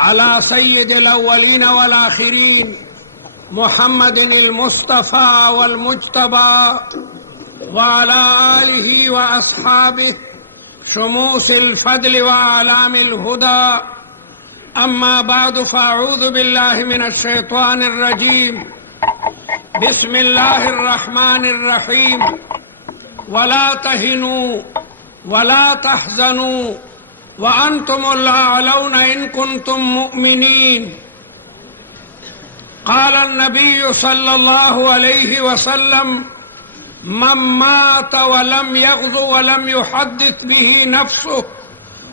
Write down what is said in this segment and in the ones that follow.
على سيد الأولين والآخرين محمد المصطفى والمجتبى وعلى آله وأصحابه شموس الفضل وأعلام الهدى. أما بعد، فأعوذ بالله من الشيطان الرجيم. بسم الله الرحمن الرحيم. ولا تهنوا ولا تحزنوا وأنتم الأعلون إن كنتم مؤمنين. قال النبي صلى الله عليه وسلم: من مات ولم يغزو ولم يحدث به نفسه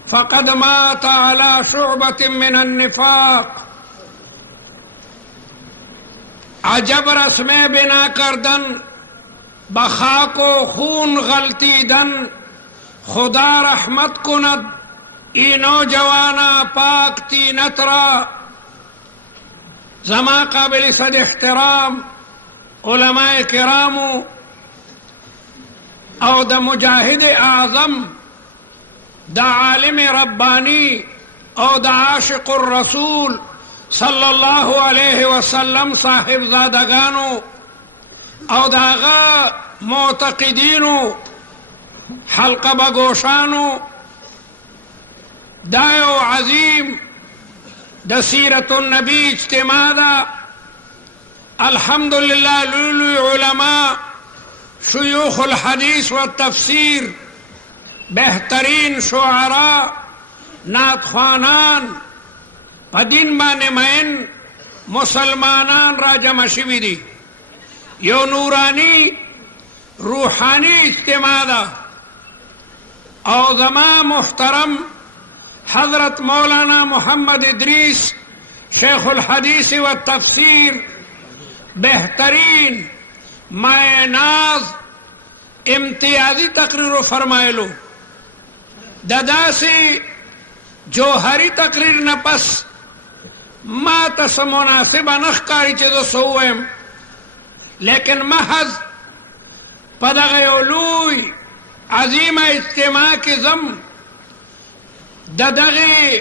فقد مات على شعبة من النفاق. عجب رسمیں بنا کردن، بخاک و خون غلطیدن، خدا رحمت کند ای نوجوانا پاک تینت را. زما قابل صد احترام علماء کرامو او دا مجاہد اعظم، دا عالم ربانی او دا عاشق الرسول صلی اللہ علیہ وسلم صاحب زادگانو او دا غا معتقدینو حلقہ بگوشانو، دایو عظیم دا سیرت النبی اجتماع دا. الحمدللہ لولو علماء شیوخ الحدیث والتفسیر، بہترین شعراء نعت خوانان پدین بانے مین مسلمانان را جمع شوی دی. یو نورانی روحانی اجتماع دا. او زما محترم حضرت مولانا محمد ادریس شیخ الحدیث والتفسیر، بہترین مائے ناز امتیازی تقریر فرمائلو. ددا سے جوہری تقریر نپس ما تس مناسب نخکاری چیزو سوئم، لیکن محض پدغیولوی عظیم اجتماع کی زم ددغی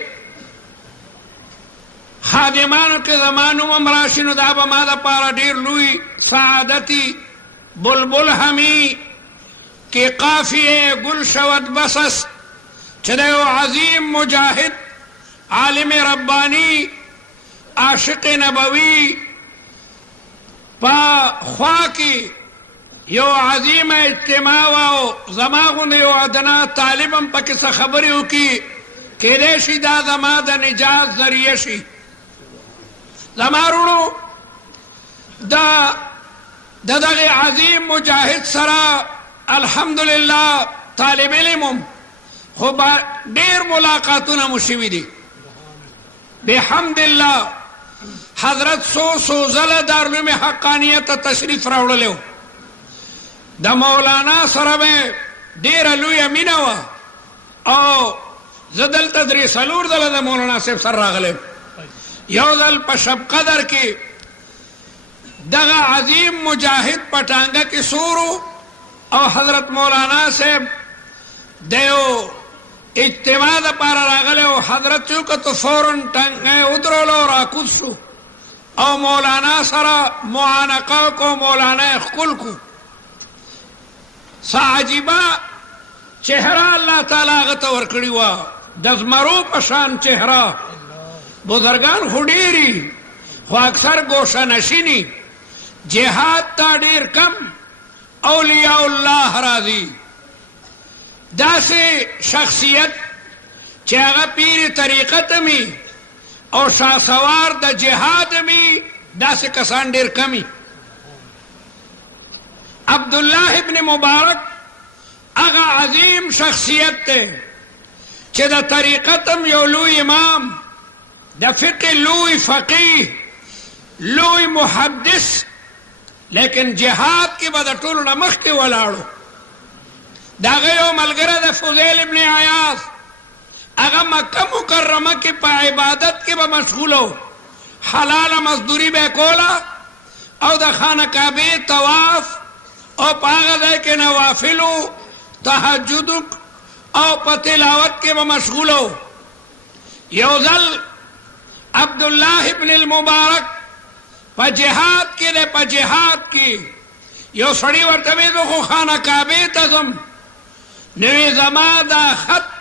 خادمانو کے زمانو امراشنو دابا مادا پارا دیر لوی سعادتی بلبل ہمی کہ قافیے گل شود بسس چدیو عظیم مجاہد عالم ربانی عاشق نبوی پا خواکی یو عظیم اجتماع واو زماغن یو ادنا طالبم پا کسا خبریو کی کہ دیشی دا زما دا نجات ذریعشی. زمارونو دا دغی عظیم مجاہد سرا الحمدللہ طالب علمم خوب دیر ملاقاتونا مشوی دی بحمدللہ. حضرت سو زل دارلوم حقانیت تشریف راوڑ لیو. دا مولانا سرا میں دیر لوی امینوا او زدل تدری سلور دل دا مولانا صاحب سر راغلے. یو دل پا شب قدر کی دغا عظیم مجاہد پٹانگا کی سورو او حضرت مولانا صاحب دیو اجتماع دا پارا راغلے. او حضرت چوکا تو فوراً ٹنگے ادرولو راکود شو او مولانا سرا معانقہ کو مولانا اخکل کو. سا عجیبہ چہرہ اللہ تعالیٰ غتا ورکڑی وا، دزمرو پشان چہرہ. بزرگان خودیری خو اکثر گوشہ نشینی، جہاد تا دیر کم، اولیاء اللہ راضی. دا سے شخصیت چاگا پیر طریقت می اور شاہ سوار دا جہاد می، دا سے کسان دیر کمی. عبداللہ ابن مبارک اگا عظیم شخصیت تے چہ دا طریقتم یو لوی امام، دا فقہ لوی فقیہ، لوی محدث، لیکن جہاد کی بدا طول نمخ کی ولاڑو. دا غیو ملگرہ دا فضیل ابن عیاض اگا مکہ مکرمہ کی پا عبادت کی با مشغولو، حلال مزدوری بے کولا او دا خانہ کعبی طواف او پاغا دے کے نوافلو تحجدک او پا تلاوت کے با مشغولو. یوزل عبداللہ ابن المبارک پا جہاد کی دے پا جہاد کی یو سڑی ورطوی دو خو خانہ کعبے تزم نوی زما دا خط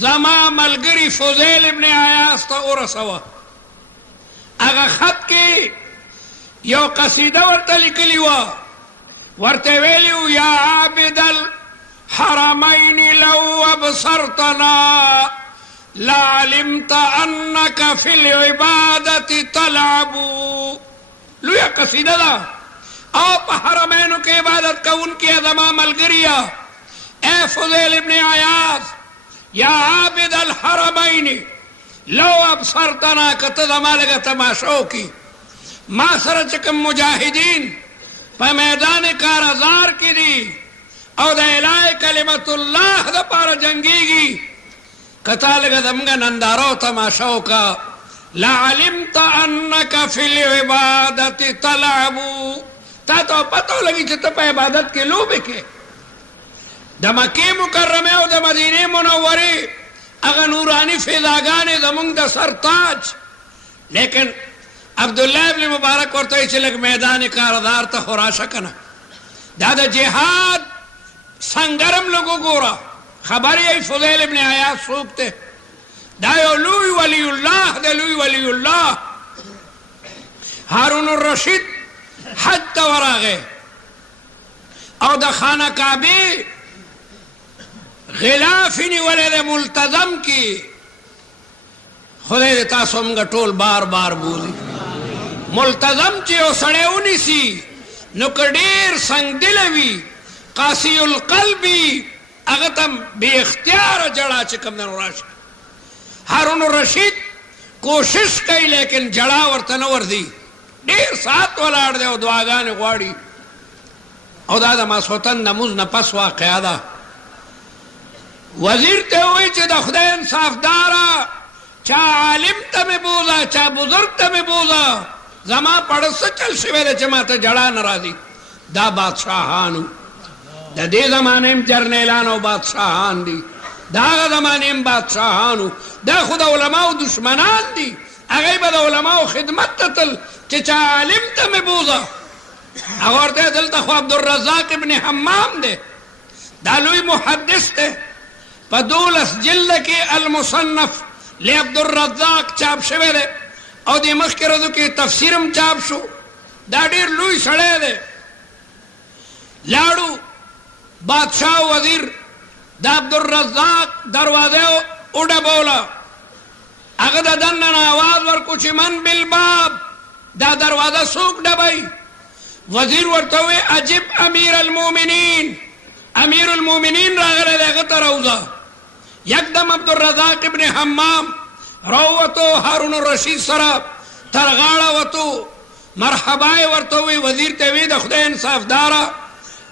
زما ملگری فضیل ابن عیاض تا ارسوا اگا خط کی یو قصیدہ ورطا لکلی ورطویلیو یا عابد الحرمین لو ابصرتنا لعلمت انك في العبادة تلعب لویا قصیدہ دا او پا حرمینو کے عبادت کا ان کی ازما ملگریا اے فضیل ابن عیاض یا عابد الحرمین لو ابصرتنا کتزما لگا تماشو کی ما سر چکم مجاہدین پا میدان کارزار کی دی او دا الہ کلمت اللہ دا پارا جنگی گی کتا لگا دمگا نندارو تماشو کا لعلمت انکا فی العبادت تلعبو تا تو پتو لگی چھتا پا عبادت کے لوبے کے دا مکی مکرمے او دا مدینہ منوری اگا نورانی فیضاگانے زمونگ دا سرتاج لیکن عبداللہ ابن مبارک ورطوی چلک میدان کاردار تا خوراشا کنا دا جہاد سنگرم لگو گورا خبری ای فضیل ابن عیاض سوکتے دا یو لوی ولی اللہ دا لوی ولی اللہ ہارون الرشید حج توراغے او دا خانہ کعبی غلافی ولی دا ملتظم کی خدای دا تاسو منگا ٹول بار بار بولی ملتظم چی او سڑیونی سی نکڑیر سنگ دلوی قاسی القلبی اگتم بے اختیار جڑا چکم دن راشد ہارون الرشید کوشش کئی لیکن جڑا ورطنور دی دیر سات والار دے او دعاگان غواری او دا ماسوتن نموز نپس واقعا دا وزیر تے ہوئی چی دا خدای انصاف دارا چا عالم تا میں بوزا چا بزرگ تا میں بوزا زما پڑس چل شوے دے چما تا جڑا نرازی دا بادشاہانو دا دے زمانیم جرنیلانو بادشاہان دی دا آغا زمانیم بادشاہانو دا خود علماء دشمنان دی اگئی با دا علماء خدمت تتل چچا عالم تا میں بوزا اگورتے دلتا خو عبدالرزاق ابن حمام دے دا لوی محدث دے پا دولس جلد کی المصنف لی عبدالرزاق چاپ شوے دے او دی مخکردو کی تفسیرم چاپ شو دا دیر لوی سڑے دے لاڑو بادشاہ وزیر دا عبدالرزاق دروازے اڑا بولا اگدا دنن آواز ورکو چی من بالباب دا دروازہ سوک ڈبائی وزیر ورطوے عجب امیر المومنین راغلے دے غطر روزہ یکدم عبدالرزاق ابن حمام روتو ہارون الرشید سرا ترغاڑا وطو مرحبائے ورطوے وزیر تیوی دا خدا انصاف دارا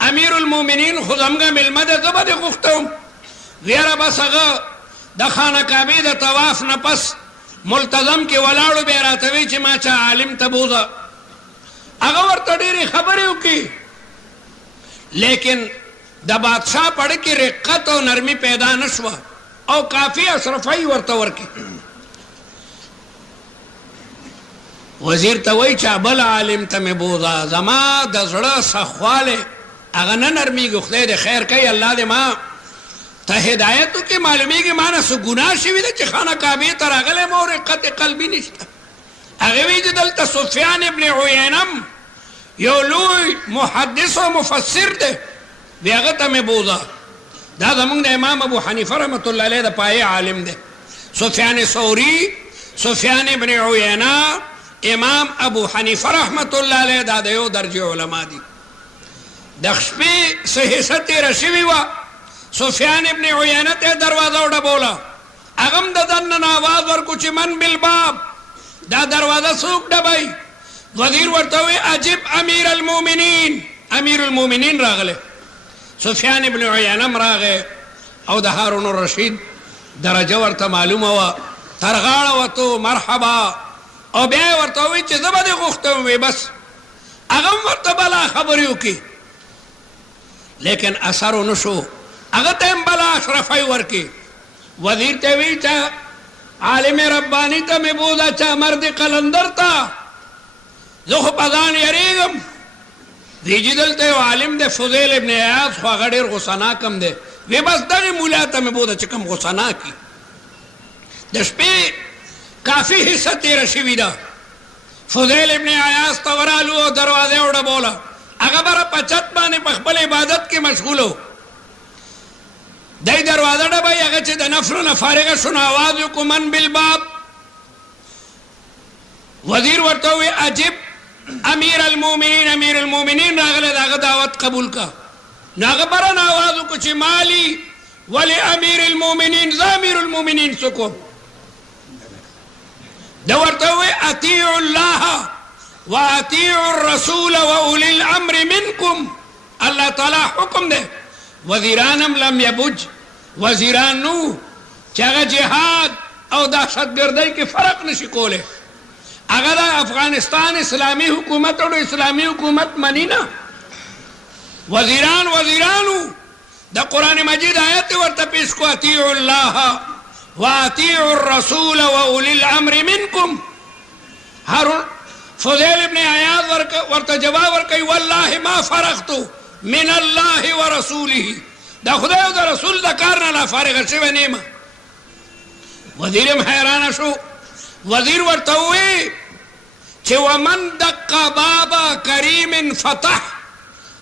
امیر المومنین خزمگا ملمد زبد گفتم ویرا بس اگا دا خانہ کعبی دا طواف نپس ملتظم کی ولاڑو بیراتوی چی ما چا عالم تبوزا اگا ورطا دیری خبریو کی لیکن دا بادشاہ پڑھ کی رقت و نرمی پیدا نشوا او کافی اصرفائی ورطا ورکی وزیر تاوی چا بل عالم تا میں بوزا زما دا زڑا سخوالے اگا نرمی گو خدای دے خیر کئی اللہ دے ماں تا ہدایتو کی معلومی کی مانا سو گناہ شوی دے چی خانہ کعبی تر اگلے مور قط قلبی نشتا اگوی جدل تا سفیان ابن عینم یولوی محدث و مفسر دے بی اگتا میں بوزا دا زمان دے امام ابو حنیفہ رحمت اللہ علیہ دا پائے عالم دے سفیان ثوری سفیان ابن عینہ امام ابو حنیفہ رحمت اللہ علیہ دا دیو درجی علماء دی دخشپی صحیحستی رشوی وا سفیان ابن عینت دروازہ اڑا بولا اغم دا دنن آواز ورکو چی من بالباب دا دروازہ سوک ڈبائی وزیر ورطوی عجب امیر المومنین راغلے سفیان ابن عینم راغے او دا ہارون الرشید درجہ ورطا معلوم ہوا ترغاڑ وطو مرحبا او بیائی ورطوی چی زبد گفتوی بس اغم ورطا بلا خبریو کی لیکن اثر و نشو اگر تیم بلا اشرفائی ورکی وزیر تیوی چا عالم ربانی تا می بودا چا مرد قلندر تا زو خو پدان یریگم ویجی دلتا یو عالم دے فضیل ابن عیاض خواہ غدیر غصناکم دے وی بس دغی مولا تا می بودا چکم غصناکی دشپی کافی حصہ تیرہ شوی دا فضیل ابن عیاض تورالو دروازے اڑا بولا اگا برا پچت بانے پخبل عبادت کی مشغولو دای دروازه ډه بای هغه چې د نفرونه فارغه شنو آواز وکړو من بالباب وزیر ورته وی عجب امیر المؤمنین راغله د هغه دعوت قبول کا نو هغه برن آواز وکړو چې مالی ولی امیر المؤمنین زه امیر المؤمنین څه کوم ده ورته وی اطیعوا الله واطیعوا الرسول واولی الامر منکم الله تعالی حکم ده وزیرانم لم یبج وزیران نو چاگه جہاد او دہشت گردی کی فرق نشی کولے اگر افغانستان اسلامی حکومت اور اسلامی حکومت منینا وزیرانو دا قرآن مجید آیت ورطا پیش کو اطیعوا اللہ واطیعوا الرسول واولی الامر منکم فضیل ابن عیاض ورطا جواب ورکی واللہ ما فرقتو من اللہ و رسوله دا خدای و دا رسول دا کارنا لا فارغ شوی نیما وزیرم حیران شو وزیر ورطوی چه ومن دق بابا کریم فتح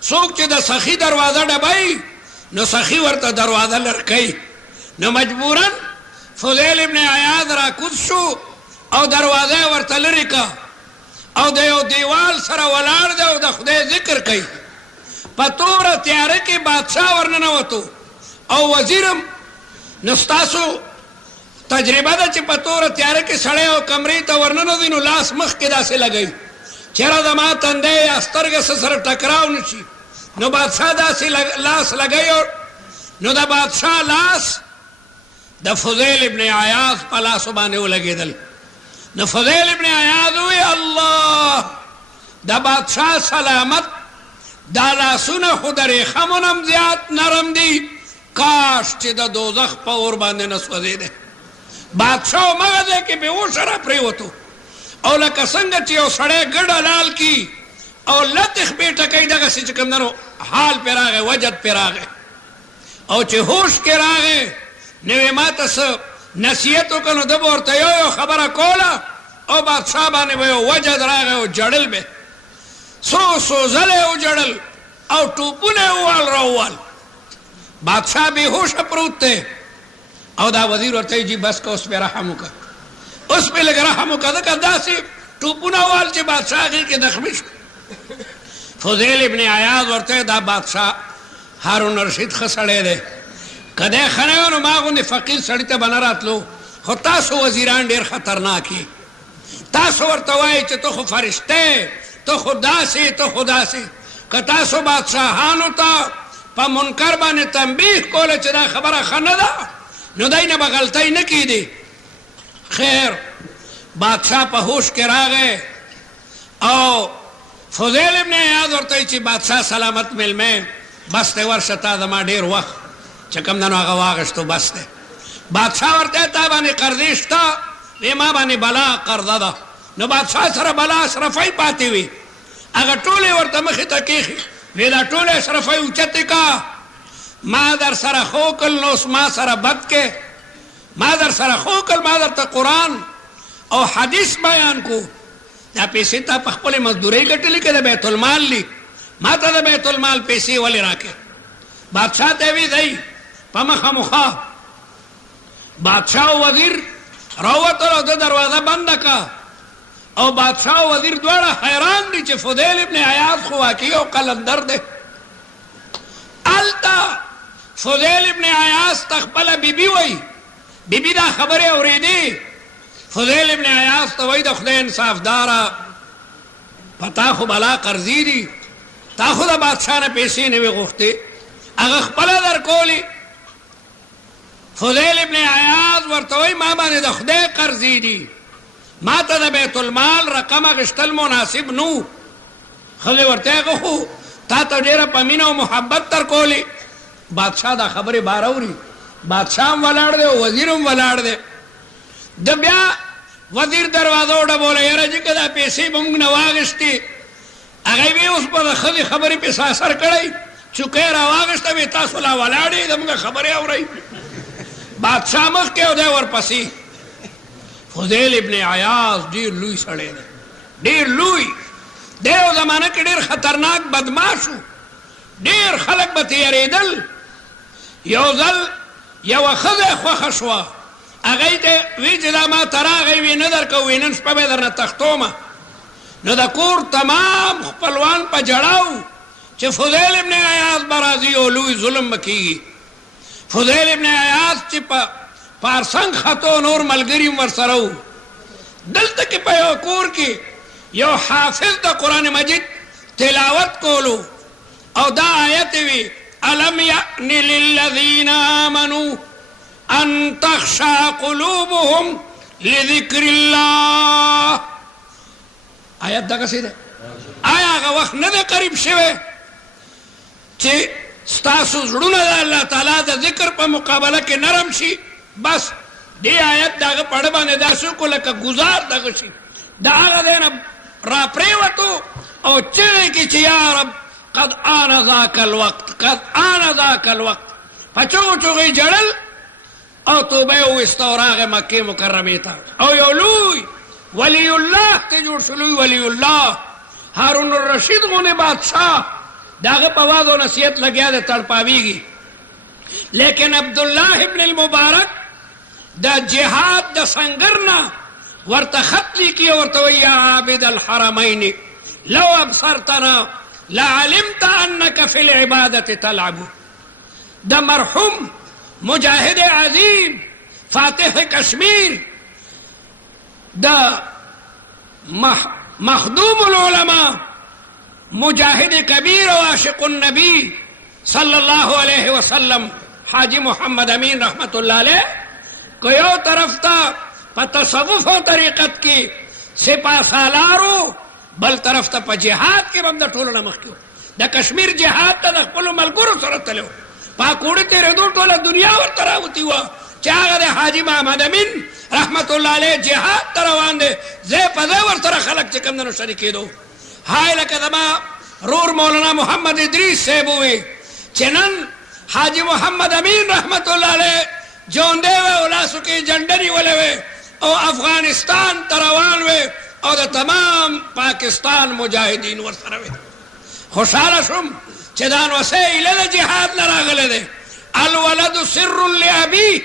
سوک چه دا سخی دروازه ڈبائی نو سخی ورطا دروازه لرکی نو مجبورا فضیل ابن عیاض را کد شو او دروازه ورطا لرکا او دا یو دیوال سر ولار دا او دا خدای ذکر کئی پتور تیارے کی بادشاہ ورننوتو او وزیرم نستاسو تجربہ دا چی پتور تیارے کی سڑے او کمری تا ورننو دینو لاس مخ کی دا سے لگئی چیرہ دا ما تندے استرگ سسر ٹکراو نشی نو بادشاہ دا سے لاس لگئی اور نو دا بادشاہ لاس دا فضیل ابن عیاض پا لاسو بانیو لگی دل نو فضیل ابن عیاض ہوئی اللہ دا بادشاہ سلامت دا لاسونه خو د ریخمونم زیات نرم دی کاش چې د دوزخ په اور باندې نه سوځېدی بادشاه مغه دی کې بېهوشه را پرېوتو او لکه څنګه چې یو سړی ګډه لال کی او لطخ بیټه کوي دغسې چې کوم دنو حال پې راغی وجد پې راغی او چې هوش کې راغی نو یې ما ته څه نصیحت وکړه نو ده به ورته یو خبره کوله او بادشاه باندې به یو وجد راغی او جړل به سو زلے اجڑل او ٹوپنے اوال روال بادشاہ بے ہوش پروتے او دا وزیر ورتے جی بس کا اس پہ رحمو کا اس پہ لگ رحمو کا دا سی ٹوپنے اوال چی بادشاہ غیر کے دخمش فضیل ابن عیاض ورتے دا بادشاہ ہارون رشید خسڑے دے کدے خنگانو ماغون دے فقیر سڑیتے بنارات لو خود تاسو وزیران دیر خطرناکی تاسو ورتوائی چی تو خود فرشتے تو خدا سے کتا سو بادشاہانو تا پا منکر بانے تنبیح کولے چی دا خبر خندا نو دای نه بغلطی نکی دی خیر بادشاہ پا ہوش کے راگے او فضیل ابن عیاض ورطای چی بادشاہ سلامت مل میں بستے ورشتا دما دیر وقت چکم دنو آگا واغشتو بستے بادشاہ ورطای تا بانے قردیشتا ویما بانے بلا قرد دا نو بادشاہ سر بلا اشرفائی پاتی ہوئی اگر ٹولے ورطا مخی تکیخی ویدا ٹولے اشرفائی اوچتی کا ما در سر خوکل نوس ما سر بد کے ما در سر خوکل ما در تا قرآن او حدیث بیان کو دا پیسی تا پخپل مزدوری گٹلی کے دا بیت المال لی ما تا دا بیت المال پیسی والی راکے بادشاہ تیوی دائی پا مخا مخا بادشاہ و وزیر روت رو دا دروازہ بند کا او بادشاہ و وزیر دوارا حیران دی چه فضیل ابن عیاض خواکی او قلندر دے آلتا فضیل ابن عیاض تخبل بی بی وی بی بی دا خبر اوریدی فضیل ابن عیاض تا وی دا خدا انصاف دارا پتا خو بلا قرضی دی تا خدا بادشاہ نا پیسی نوی غفتی اگا خبلا در کولی فضیل ابن عیاض ورطوی ما بانے دا خدا قرضی دی ما تا دا بیت المال رقم غشتل مناسب نو خلی ورتے گو تا تا دیر پمین و محبت تر کولی بادشاہ دا خبر باروری بادشاہ ولاڑ دے وزیرم ولاڑ دے د بیا وزیر دروازه ډبوله یاره چې که دا پیسې به موږ نه واخېستې هغه وی اوس به د ښځې خبرې پسې اثر کړی چوکۍ را واخېسته وی تاسو لا ولاړې زموږ خبرې اورئ بادشاه مخکې او دی ورپسې فضیل ابن عیاض ډېر لوی سړی دی ډېر لوی دی یو زمانه کې ډېر خطرناک بدماش و ډېر خلک به تېرېدل یو ځل یوه ښځه خوښه شوه هغې ته وی چې دا ما ته راغی وی نه درکوو وی نن شپه به یې درنه تښتومه نو د کور تمام خپلوان په جړاو چې فضیل ابن عیاض به راځي او لوی ظلم به کېږي فضیل ابن عیاض چې په پارسنګ خطو نور ملګري هم ورسره وو دلته کې په یو کور کې یو حافظ د قرآن مجید تلاوت کولو او دا آیت وی الم یأن للذین آمنوا ان تخشع قلوبهم لذکر الله آیت دغسې ده آیا هغه وخت نه ده قریب شوی چې ستاسو زړونه د الله تعالی د ذکر په مقابله کې نرم شي بس دې آیت د هغه په اړه باندې داسې وکړو لکه ګزار دغه شي د هغه ځای نه را پرېوتو او چغې کې چې یا رب قد آن ذاک الوقت قد آن ذاک الوقت په چغو چغو یې جړل او توبه یې وویسته او راغی مکې مکرمې ته او یو لوی ولی الله ته جوړ شو لوی ولی الله هارون الرشید غونې بادشاه د هغه په واز او نصیحت لګیا دی تړپاویږي لیکن عبدالله ابن المبارک د جهاد د سنګر نه ورته خط لیکي ورته وایي یا عابد الحرمین لو ابصرتنا لعلمت انك في العبادة تلعب د مرحوم مجاهد عظیم فاتح کشمیر د مخدوم العلماء مجاهد کبیر و عاشق النبی صلی الله علیه وسلم حاجی محمد امین رحمت الله علیه کو یو طرف ته په تصوف او طریقت کې سپاه سالارو بل طرف ته په جهاد کې هم د ټولو نه مخکې د کشمیر جهاد ته د خپلو ملګرو سره تللی پاکوړې تېرېدو ټوله دنیا ورته راوتي وه چې هغه د حاجي محمد امین رحمت الله علیه جهاد ته روان دی ځای په ځای ورسره خلک چې کوم دی نو شریکېدو هاي لکه زما رور مولانا محمد ادریس صاحب ووی چې نن حاجي محمد امین رحمت الله علیه ژوندی وی او لاسو کې جنډه نیولې وی او افغانستان ته روان وی او د تمام پاکستان مجاهدین ورسره وی خوشحاله شوم چې دا نو ایله د جهاد نه راغلی دی الولد سر لابي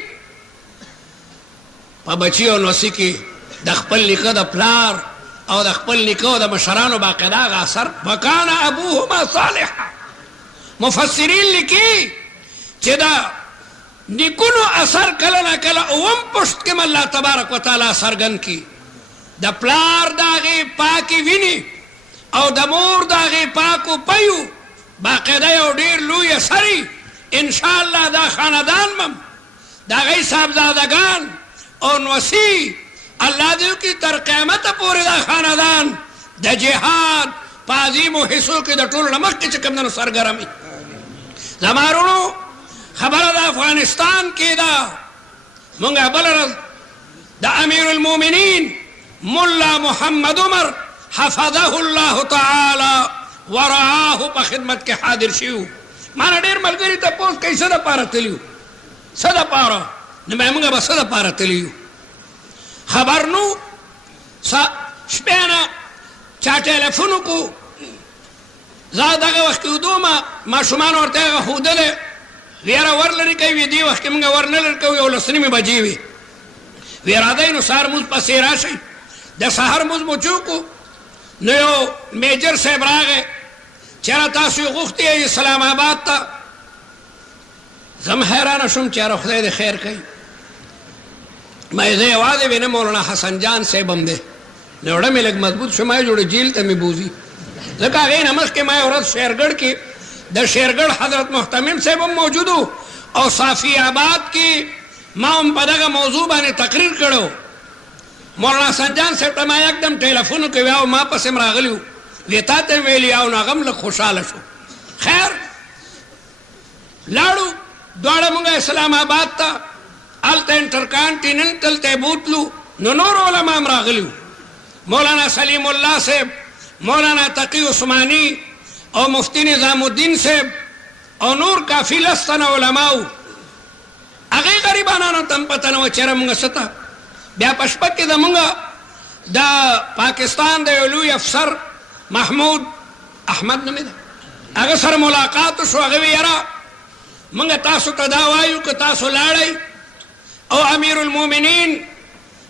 په بچي او نوسي کې د خپل نیکه د پلار او د خپل نیکه او د مشرانو باقاعده هغه اثر وکان ابوهما صالحا مفسرین لیکي چې دا نیکونو اثر کله نه کله اوم پشت کې الله تبارک وتعالی څرګند کړي د پلار د هغې پاکې وینې او د مور د هغې پاکو پیو باقاعده یو ډېر لوی اثر انشاءالله دا خاندان مم د هغې صاحبزادګان او نوسي الله دې وکړي تر قیامته پورې دا خاندان د جهاد په عظیمو حصو کې د ټولو نه مخکې چې کوم دی نو سرګرم وي زما وروڼو خبره د افغانستان کې ده مونږ بله ورځ د امیر المؤمنین ملا محمد عمر حفظه الله تعالی ورعاه په خدمت کې حاضر شو ما نه ډېر ملګري تپوس کوي څه دپاره تلي یو څه دپاره نو مې موږ به څه دپاره تلي یو خبر نو شپې نه چا ټیلیفون وکړو زه دغه وخت کې ودومه ماشومان ورته هغه ښودلی ویره ور لرې کوي وي دې وخت کې موږ ور نه لرې کوو یو لس نیمې بجې وي وی راځئ نو سهار مونځ پسې راشئ د سهار مونځ مو چې وکړو نو یو میجر صاحب راغی چېره تاسو یې غوښتي یې اسلام آباد ته زه هم حیرانه شوم چې یاره خدای دې خیر کوي ما یې زه یوازې وینم مولانا حسن جان صاحب هم دی نو زړه مې لږ مضبوط شو ما یې جوړې جیل ته مې بوځي ځکه هغې نه مخکې ما یې ورځ شیرګړ کې د شیرګړ حضرت محتمم صاحب هم موجود او صافی آباد کې ما هم په دغه موضوع باندې تقریر کړی مولانا حسن جان صاحب ته ما یکدم ټیلیفون وکړی او ما پسې م راغلی و وی تا ته مې ویلي او نو هغه هم لږ خوشحاله شو خیر لاړو دواړه مونږ اسلام آباد ته هلته انټرکانټیننټل ته بوتلو نو نور علماء هم راغلیو، مولانا سلیم الله صاحب، مولانا تقی عثمانی او مفتی نظام الدین صاحب او نور کافی لستن علماو. هغه غریبانو تم پته نه و چېرې مونږ ستا بیا پشپک کې زمونږ د پاکستان د یو لوی افسر محمود احمد نومې ده، هغه سره ملاقات شو. هغه وی یاره مونږ تاسو ته دا وایو که تاسو لاړئ او امیر المؤمنین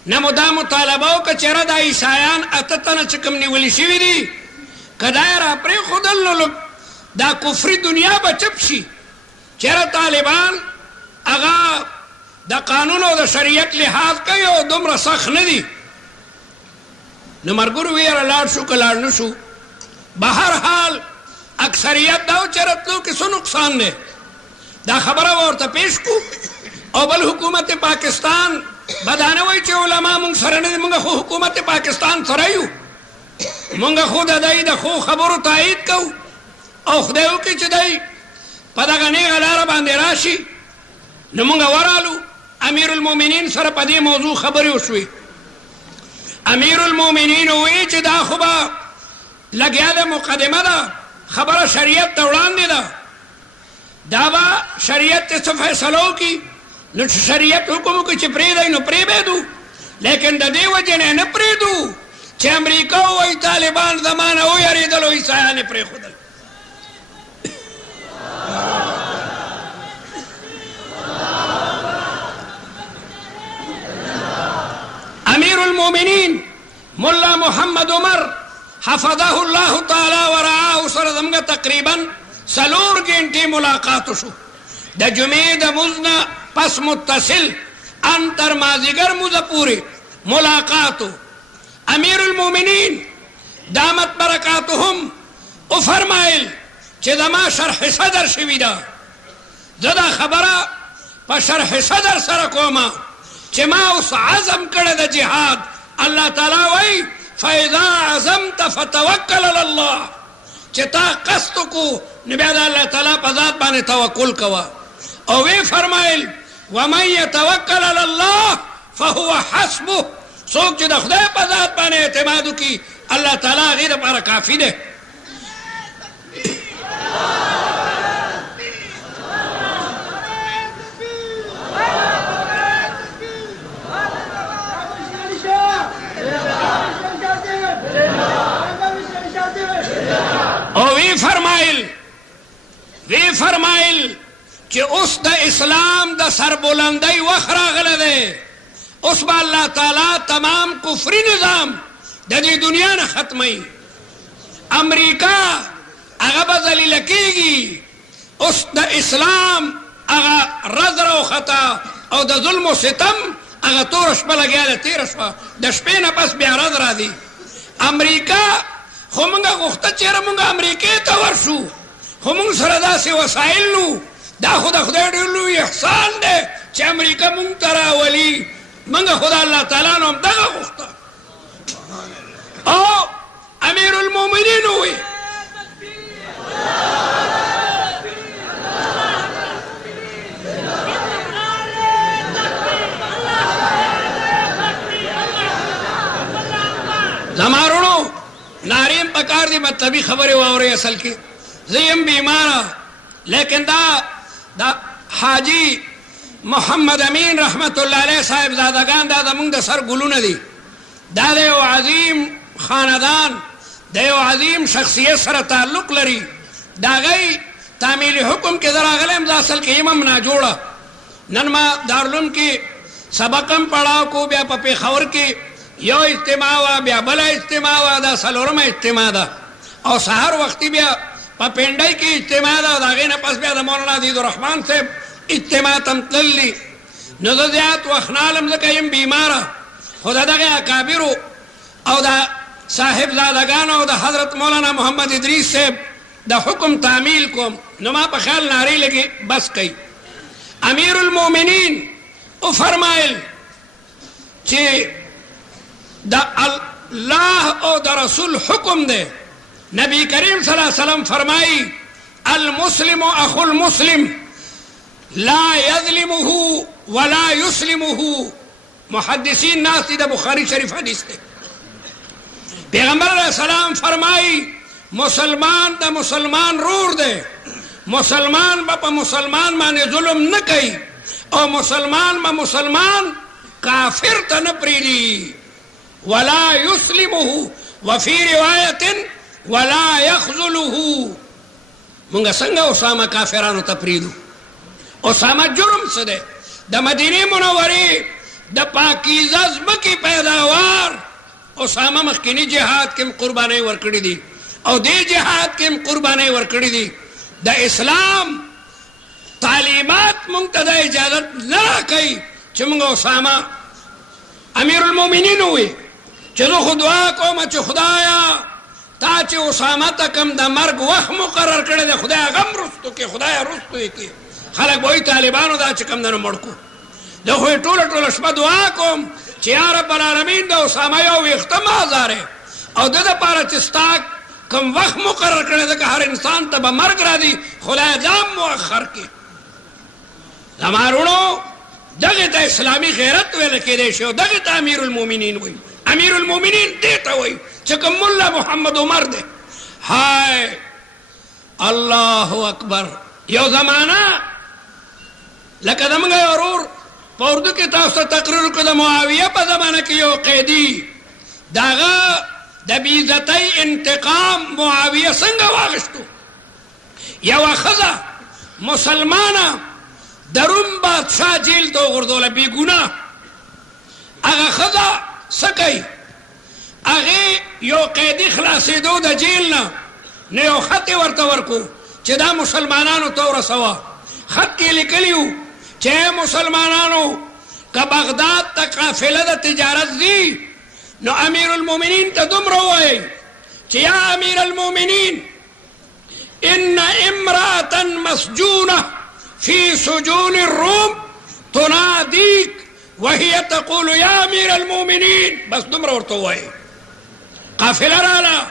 نه مو دا مطالبه وکړه چېره دا عیسایان 8 تنه چې کوم نیولي شوي دي که دا یې را پرېښودل نو دا کفري دنیا به چپ شي. چېره طالبان هغه د قانون او د شریعت لحاظ کوي او دومره سخت نه دي. نو مرګرو وی یاره لاړ شو که لاړ نه شو، بهر حال اکثریت دا و چې راتلو کې څه نقصان دی. دا خبره ورته پیش کو او بل حکومت پاکستان بدانه وای چې علما مونږ سره نه دي، مونږ خو حکومت پاکستان سره یو، مونږ خو د دی د خو خبرو تایید کوو او خدای وکړي چې دی په دغه نیغه لاره باندې راشي. نو مونږ ورالو امیر المؤمنین سره په دې موضوع خبرې وشوې. امیر المؤمنین وایي چې دا خو به لګیا ده، مقدمه ده، خبره شریعت ته وړاندې ده، دا به شریعت ته څه فیصله وکړي. نو شریعت حکم وکړي چې پرېږدئ نو پرېږدو، لیکن د دې وجې نه نه پرېږدو چې امریکا وایي طالبان زما نه ویرېدل او عیسایان یې پرېښودل. امیر المؤمنین ملا محمد عمر حفظه الله تعالی ورعاه سره زموږ تقریبا 4 غنټې ملاقات شو. د جمعې د مونځ نه پس متصل ان تر مازدیګر مونځه پورې ملاقات. امیر المؤمنین دامت برکاتهم او فرمایل چې زما شرح صدر شوي ده، زه دا خبره په شرح صدر سره کومه چې ما اوس عزم کړی د جهاد. الله تعالی وایي فاذا عزمت فتوکل علی الله، چې تا قصد کو نو بیا د الله تعالی په ذات باندې توکل کوه. او وی فرمایل ومن یتوکل علی الله فهو حسبه، څوک چې د خدای په ذات باندې اعتماد وکړي الله تعالی هغې دپاره کافي دی. او وی فرمایل چې اوس د اسلام د سربلندۍ وخت راغلی دی، اوس به الله تعالی تمام کفري نظام د دې دنیا نه ختموي. امریکا هغه به ذلیله کېږي، اوس د اسلام هغه رزر او خطا او د ظلم و ستم هغه توره شپه لګیا ده، تېره شپه د شپې نه پس بیا رز راځي. امریکا خو مونږ غوښته چېرې مونږ امریکې ته ورشو، خو مونږ سره داسې وسایل نو. دا خو د خدای ډېر لوی احسان دی چې امریکا مونږ ته راولي. مونږ خو د الله تعالی نه هم دغه غوښته. او امیر المؤمنین ووایي زما وروڼو نارې هم پکار دي مطلبي خبرې واورئ. اصل کې زه یم بیماره، لیکن دا حاجی محمد امین رحمت الله علیه صاحب زادگان دا زمونږ د سر ګلونه دي. دا د یو عظیم خاندان د یو عظیم شخصیت سره تعلق لري. د هغی تعمیل حکم کې زه راغلی یم، زه اصل کې یم هم ناجوړه. نن ما دارالعلوم کې سبق هم پړاو کو، بیا په پېښور کې یو اجتماع وه، بیا بله اجتماع وه، دا 4مه اجتماع ده. او سهار وختي بیا په پینډۍ کې اجتماع ده، د هغې نه پس بیا د مولانا عزیزالرحمن صاحب اجتماع ته م تللي. نو زه زیات وخت نه علم ځکه یم بیماره، خو د دغې اکابرو او د صاحب زادګانو او د حضرت مولانا محمد ادریس صاحب د حکم تعمیل کوم. نو ما په خیال نارې لګې بس کوي. امیر المؤمنین او فرمایل چې د الله او د رسول حکم دی. نبی کریم صلی اللہ علیہ وسلم فرمائی المسلم اخو المسلم لا يظلمه ولا يسلمه محدثین ناس دي، د بخاری شریف حدیث دی. پیغمبر علیہ السلام فرمائی مسلمان د مسلمان رور دی، مسلمان با پا مسلمان مانے ظلم نہ کئی، او مسلمان با مسلمان کافر تا نپریدی. ولا یسلمه وفی روایت ولا یخذله. منگا سنگا اسامہ کافرانو تپریدو. اسامہ جرم سدے د مدینه منوری د پاکیزه زمکی پیداوار اسامہ مخکینی جہاد کم قربانی ورکڑی دی او دی جہاد کم قربانی ورکڑی دی. د اسلام تعلیمات منتدہ اجازت نرا کئی چھ منگا اسامہ امیر المومنین ہوئی چھ دو خدعا کو مچ خدایا تا چھ اسامہ تکم دا مرگ وقت مقرر کردے دے خدایا غم رستو کے خدایا رستو کی خلق بوئی طالبانو دا چکم دنو مڑکو دو خوی طول طول شپا دعا کوم چھ یا رب العالمین دا اسامہ یو اختم آزارے او دا پارا چستاک کم وقت مقرر کردے دے کہ ہر انسان تا با مرگ را دی خدایا دام مؤخر کی. زمارونو دغه ته اسلامی غیرت ویل کېدی شي او دغه ته امیر المؤمنین وایي. امیر المؤمنین دې ته وایي چې کوم ملا محمد عمر دی. هاي الله اکبر. یو زمانہ لکه زموږ یو ورور په اردو کې تاسو ته تقریر وکړو د معاویه په زمانه کې یو قیدي د هغه د بېعزتۍ انتقام معاویه څنګه واخیستو. یوه ښځه مسلمانه د روم بادشاه جیل ته وغورځوله بې ګناه. هغه ښځه څه کوي؟ هغې یو قیدي خلاصېدو د جیل نه نو یو خط یې ورته ورکو چې دا مسلمانانو ته ورسوه. خط کې لیکلي وو چې مسلمانانو که بغداد ته قافله د تجارت ځي نو امیر المؤمنین ته دومره ووایئ چې یا امیر المؤمنین ان امرأة مسجونة في سجون الروم تناديك وهي تقول يا امير المؤمنين. بس دمر ورتوي قافله رالا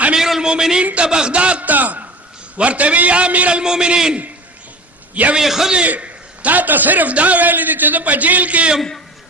امير المؤمنين تا بغداد تا ورتوي يا امير المؤمنين. يوي خذي تا صرف دا ویلی دی چې په جیل کې یم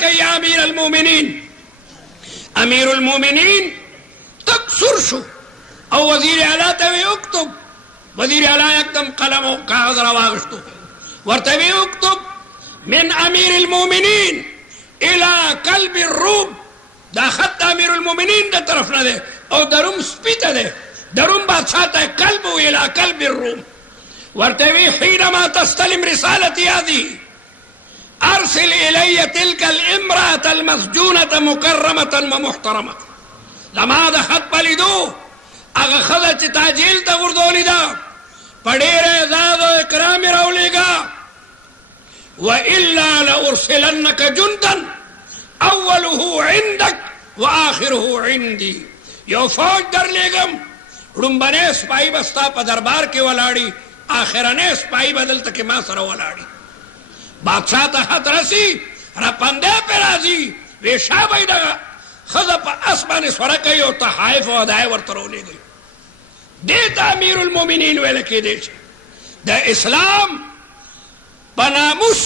کوي یا امیر المؤمنین. امیر المؤمنین تکسر شو او وزیر اعلی ته وی اکتب. وزیر اعلی یکدم قلم و کاغذ راواغشتو ورته وی اکتب من امیر المؤمنین الى قلب الروم. دا خط امیر المؤمنین دا طرف نه ده او د روم سپي ته ده. د روم بادشاه ته قلب و الى قلب الروم. ورته وی حينما تستلم رسالتي هذه ارسل الي تلك الامرأة المسجونة مكرمة ومحترمة. لما دا خط پلیدو اگا خدا چی تاجیل تا غردولی دا پڑیر اعزاز و اکرام رولی گا وإلا لأرسلنك جندا اوله عندك وآخره عندي. یو فوج در لیگم رنبنے سپائی بستا پا دربار کے ولاڑی آخرنے سپائی بدلتا کے ما سر ولاڑی. بادشاہ تا حد رسی رپندے پہ رازی ویشا بائی دگا خدا پا اسمان سورکی و تحائف و ادائی ورطرولی گئی. دیتا امیر المومنین ویلکی دیچے دا اسلام بناموس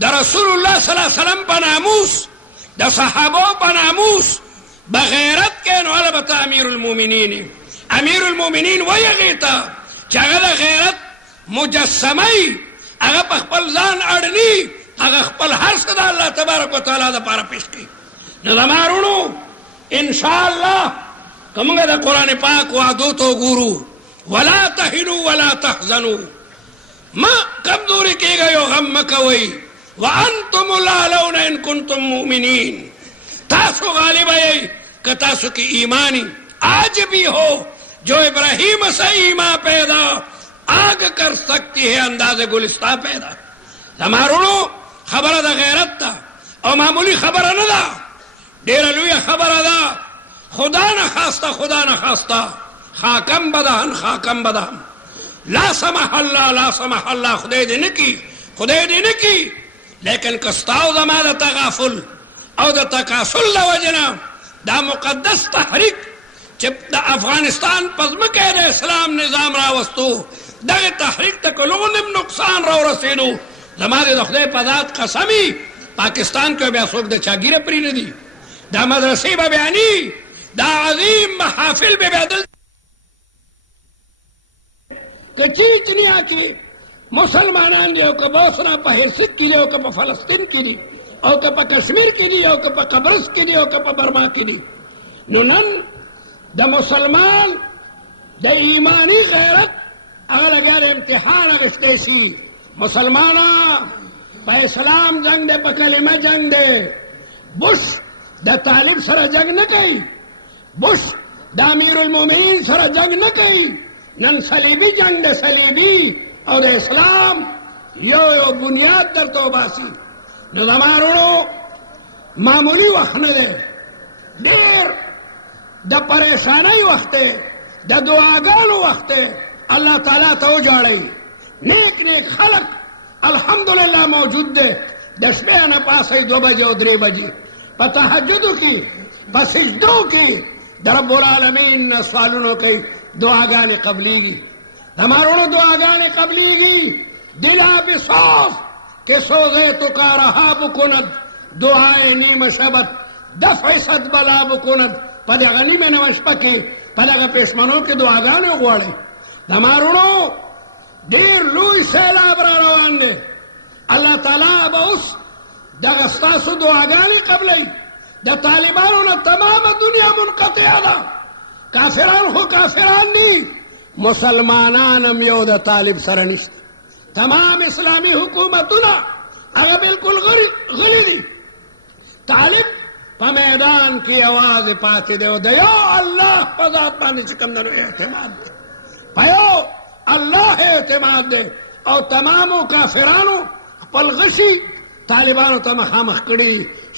دا رسول اللہ صلی اللہ علیہ وسلم بناموس دا صحابو بناموس بغیرت کے نوالبتا امیر المومنین. امیر المومنین ویغیتا چاگا دا غیرت مجسمی اگا پا خپل زان اڑنی اگا خپل ہر صدا اللہ تبارک و تعالی دا پارا پیش کی. نظمارونو انشاءاللہ کمگا دا قرآن پاک وعدو تو گورو ولا تہنو ولا تحزنو ما کمزوری کی گئیو غم مکوئی وانتم الالون ان کنتم مؤمنین. تاسو غالب ہے کہ تاسو کی ایمانی آج بھی ہو جو ابراہیم سے ایمان پیدا آگ کر سکتی ہے انداز گلستہ پیدا. زمارونو خبر دا غیرت تا او معمولی خبر ندا دیر لوی خبر دا خدا نخواستا خدا نخواستا خاکم بدہن خاکم بدہن لا سمح اللہ لا سمح اللہ خدای دی نکی لیکن کستاو زما دا تغافل او دا تکاسل دا وجنا دا مقدس تحریک چپ دا افغانستان پزمکہ دا اسلام نظام راوستو دا تحریک تا کلونم نقصان رو رسیدو زما دا خدای پذات قسمی پاکستان کې بیا څوک د چاګیره پرې نه دي دا مدرسې به بیاني دا عظیم محافل به بیا دلته که چیچنیا کې مسلمانان دي او که بوسنا په هرسک کې دي او که په فلسطین کې دي او که په کشمیر کې دي او که په قبرص کې دي او که په برما کې دي نو نن د مسلمان د ایمانی غیرت هغه لګیا د امتحان اخیستی شي مسلمانه په اسلام جنگ دی په کلمه جنگ دی بش د طالب سره جنگ نه کوي بش د امیر المؤمنین سره جنگ نه کوي نن صلیبي جنگ دی صلیبي او د اسلام یو یو بنیاد درته وباسي نو زما وروڼو معمولي وخت نه دی ډېر د پریشانۍ وخت دی د دعاګانو وخت دی الله تعالی ته وژاړئ نیک نیک خلق الحمدلله موجود دی د شپې نه پاسئ 2 بجې او 3 بجې په تهجدو کې په سجدو کې د رب العالمین نه سوالونو کوي دعاګانې قبلیږي زما وروڼو دعاګانې قبلیږي دلا بصاف کہ سوزے تو کا رہا بکند دعائے نیم شبت دفع صد بلا بکند پدے غنی میں نوش پکی پدے غا پیشمنوں کے دعاگانے غوڑے دمارونو دیر لوی سیلاب را روان دے اللہ تعالیٰ با اس دا غستاسو دعاگانے قبلی دا طالبانو نا تمام دنیا منقطع دا کافران خو کافران نی مسلمانانم یو دا طالب سرنشت تمام اسلامی حکومتنا اگر بالکل غلی دی طالب پا میدان کی آواز پاتے دے و دیو اللہ پا ذات پانے چکم دنو اعتماد دے پیو اللہ اعتماد دے اور تمامو کافرانو پلغشی طالبانو تمخامخ کڑی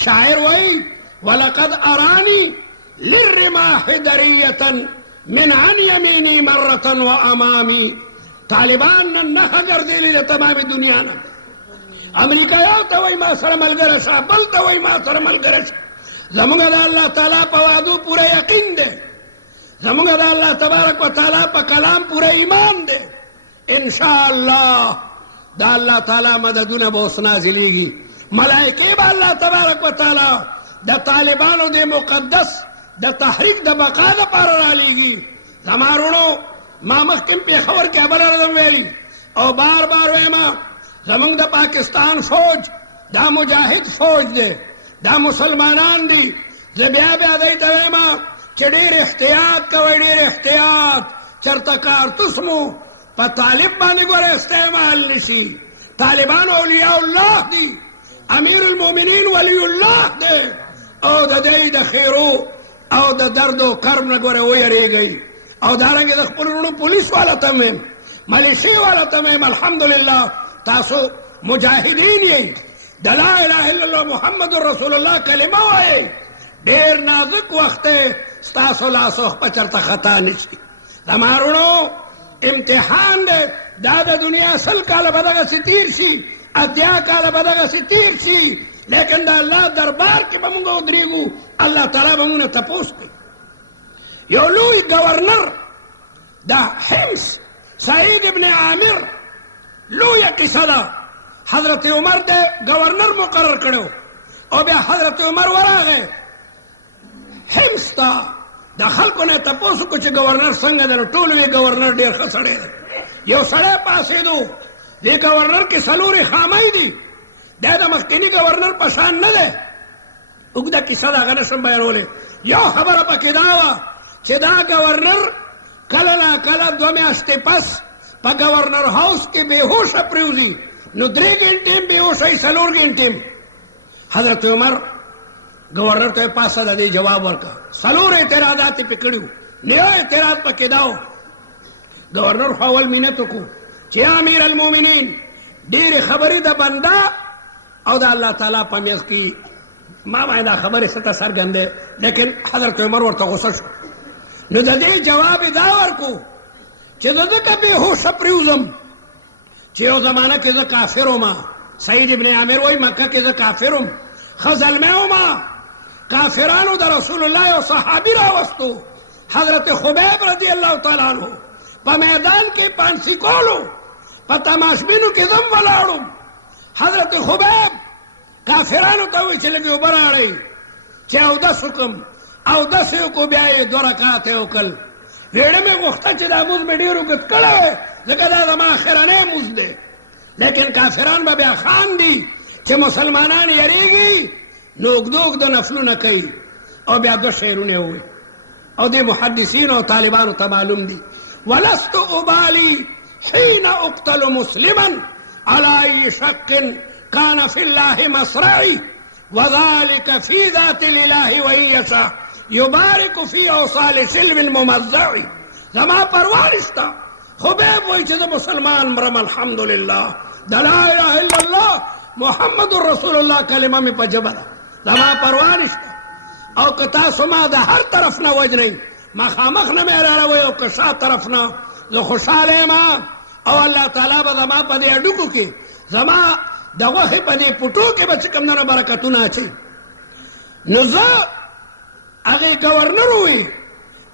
شاعر وئی وَلَقَدْ أَرَانِي لِلرِّمَاحِ دَرِيَّةً مِنْ عَنْ يَمِينِي مَرَّةً وَأَمَامِي طالبان نن نه ګرځېدلي د تمامې دنیا نه امریکا یو ته وایي ما سره ملګری شه بل ته وایي ما سره ملګری شه زموږ د الله تعالی په وعدو پوره یقین دی زموږ د الله تبارک وتعالی په کلام پوره ایمان دی انشاءالله د الله تعالی مددونه به اوس نازلیږي ملایکې به الله تبارک وتعالی د طالبانو د مقدس د تحریک د بقا دپاره رالیږي زما وروڼو ما مخکم پیښور کې خبره ردم ویلي او بار بار ویما زمونږ د پاکستان فوج دا مجاهد فوج دی دا مسلمانان دي زه بیا بیا دی ته ویما چې ډېر احتیاط کوئ ډېر احتیاط چېرته کارتوس مو په طالب باندې ګوره استعمال نشي طالبان اولیاء الله دي امیر المؤمنین ولی الله دی او د دی د خیرو او د درد و کرب نه ګوره ویریږئ او دارنګه د خپل ورونو پولیس والا ته مې ملیشي والا ته مې الحمدلله تاسو مجاهدین یې د لا اله الا الله محمد رسول الله کلمه وایي ډېر نازک وخت دی ستاسو لاسو په چېرته خطا نشي زما وروڼو امتحان دی دا د دنیا 100 کاله به دغسې تېر شي 80 کاله به دغسې تېر شي لیکن د الله دربار کې به مونږ ودرېږو الله تعالی به مونږ نه تپوس کوي یو لوی گورنر دا حمص سعید ابن عامر لوی قصه ده حضرت عمر د گورنر مقرر کړو او بیا حضرت عمر ورغی حمص ته د خلکو نه تپوس وکړو چې گورنر څنګه دی نو ټول وی گورنر ډېر ښه سړی دی یو سړی پاڅېدو دې گورنر کې 4 خامۍ دي دا د مخکیني گورنر په شان نه دی اوږده کیسه ده هغه نشم بیانولی یو خبره پکې دا وه چې دا گورنر کله نا کله 2 میاشتې پس په گورنر هاوس کې بېهوشه پرېوځي نو 3 ګنټې هم بېهوشه وي 4 ګنټې هم حضرت عمر گورنر ته پاسه د دې جواب ورکړه 4 اعتراضات یې پې کړي وو نو یو اعتراض پکې دا و گورنر خو اول مینت وکړو چې امیر المؤمنین ډېرې خبرې د بنده او د الله تعالی په میز کې ما باید دا خبرې څه ته څرګندې لیکن حضرت عمر ورته غوسه شو نو د دې جواب یې دا ورکړو چې زه ځکه بېهوشه پرېوځم چې یو زمانه کې زه کافر وم سعید ابن عامر وایي مکه کې زه کافر وم ښه زلمی وم کافرانو د رسول الله یو صحابي راوستو حضرت خبیب رضی الله تعالی عنه په میدان کې پانسی کولو په تماشبینو کې زم ولاړم حضرت خبیب کافرانو ته وایي چې لږ اوبه راړئ چې اودس وکړم. اودس یې وکړو، بیا یې 2 رکعات یې وکړل. ویړه مې غوښته چې دا مونځ مې ډېر اوږد کړی وی، ځکه دا زما اخرنی مونځ دی. لیکن کافران به بیا خاندي چې مسلمانان یریږي نو اوږده اوږده نفلونه کوي. او بیا 2 شعرونه ووایي او دې محدثینو او طالبانو ته معلوم دي. ولست ابالي حين اقتل مسلما على اي شق كان في الله مصرعي وذلك في ذات الاله وان يشاء يبارك في اوصال سلم ممزع. زما پروا نشته، خبیب وایي چې د مسلمان مرم الحمدلله، د لا اله الا الله محمد رسول الله کلمه مې په ژبه ده، زما پروا نشته. او که تاسو ما د هر طرف نه وژنئ، مخامخ نه مې راړوئ او که شا طرف نه، زه خوشحاله یم. او الله تعالی به زما په دې هډوکو کې، زما د غوښې په دې پټو کې به چې کوم نه برکتونه اچوي. نو زه هغې ګورنر ووایي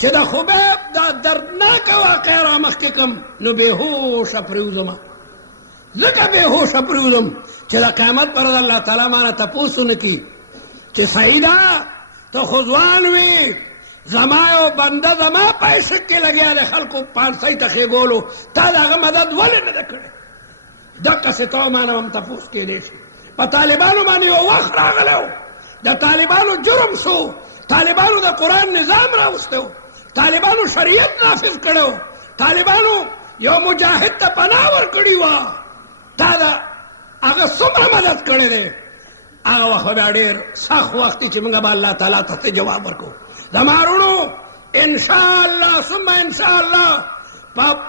چې د خبیب دا دردناکه واقعه را مخکې کړم نو بېهوشه پرېوځم، ځکه بېهوشه پرېوځم چې د قیامت پر ورځ الله تعالی ما نه تپوس ونه کړي چې سعیده ته خو ځوان وي، زما یو بنده زما په عشق کې لګیا دی، خلکو پانسۍ ته ښېګولو، تا د هغه مدد ولې نه ده کړی؟ دقسې ته ما نه هم تپوس کېدی شي. په طالبانو باندې یو وخت راغلی و، د طالبانو جرم شو، طالبانو د قرآن نظام راوستی و، طالبانو شریعت نافذ کړی و، طالبانو یو مجاهد ته پناه ورکړې وه، تا د هغه څومره مدد کړی دی. هغه وخت بیا ډېر سخت وخت دی چې موږ به الله تعالی ته جواب ورکړو. زما وروڼو انشاءالله ثم انشاءالله